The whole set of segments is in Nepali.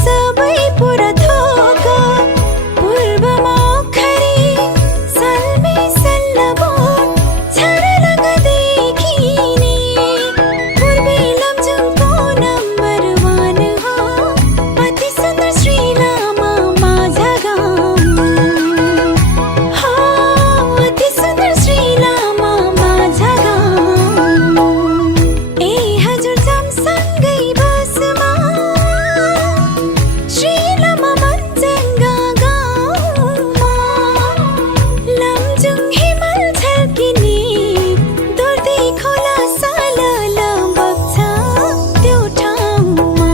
सबै पुरा थोक पूर्वमा खरी सल्मे सल्लबो छरलग देखिने पूर्वी लमजुङको नम्बर 1 हो अति सुन्दर श्री लामा माझा गाउँ हो अति सुन्दर श्री लामा माझा गाउँ ए हजुर जमसँगै बसमा श्री लामा मन्जङ्गा गाउँमा लमजुङ हिमाल झल्किने दुर्दी खोला सलल बग्छ त्यो ठाउँमा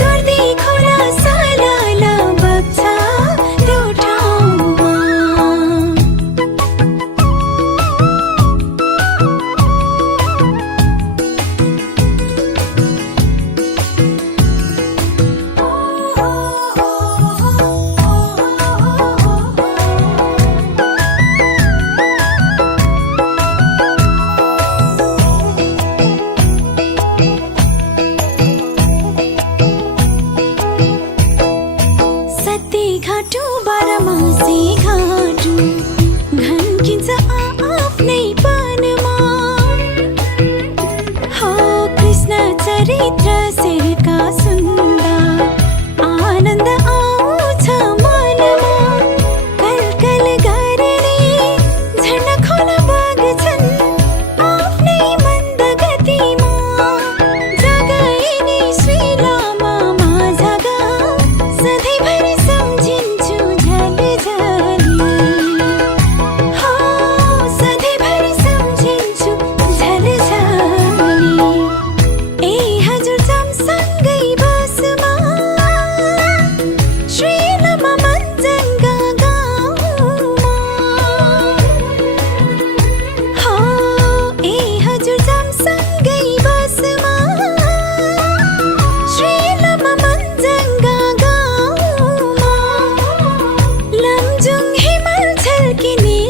दुर्दी खोला सलल बग्छ त्यो ठाउँमा सत्य घाटु बाह्रमासे घाटु घन्किन्छ आफ्नै पानमा हो कृष्ण चरित्र शेरका सुन्दा आनन्द आउँछ मनमा कलकल गर्ने झर्ना खोला बग्छन् आफ्नै मन्द गतिमा जगाइने श्री लामा माझा गाउँ सधैँभरि सम्झिन्छु झलझली हो सधैँभरि सम्झिन्छु झलझली ए हजुर जमसँगै बसमा श्री लामा मन्जङ्गा गाउँमा हो ए हजुर जमसँगै बसमा श्री लामा मन्जङ्गा गाउँमा लमजुङ हिमाल झल्किने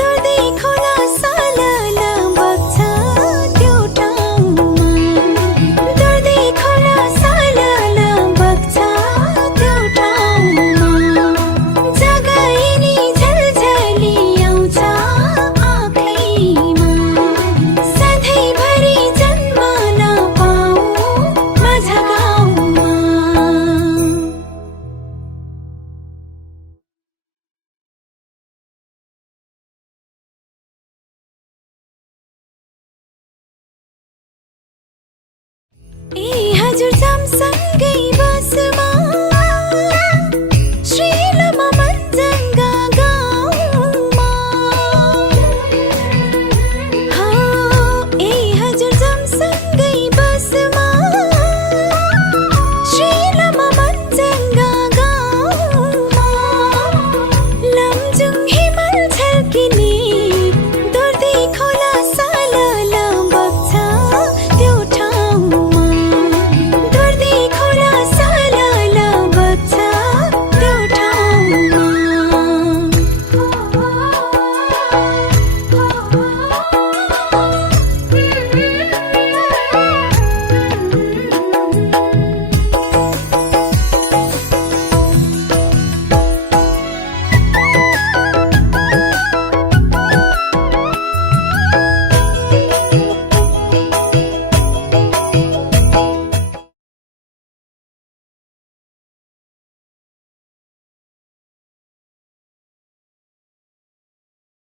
दुर्दी खोला सलल बग्छ त्यो ठाउँमा दुर्दी खोला सलल बग्छ त्यो ठाउँमा जगाइने झलझली आउँछ आँखैमा सधैँभरि जन्म नपाऊँ माझा गाउँमा ए हजुर जमसँगै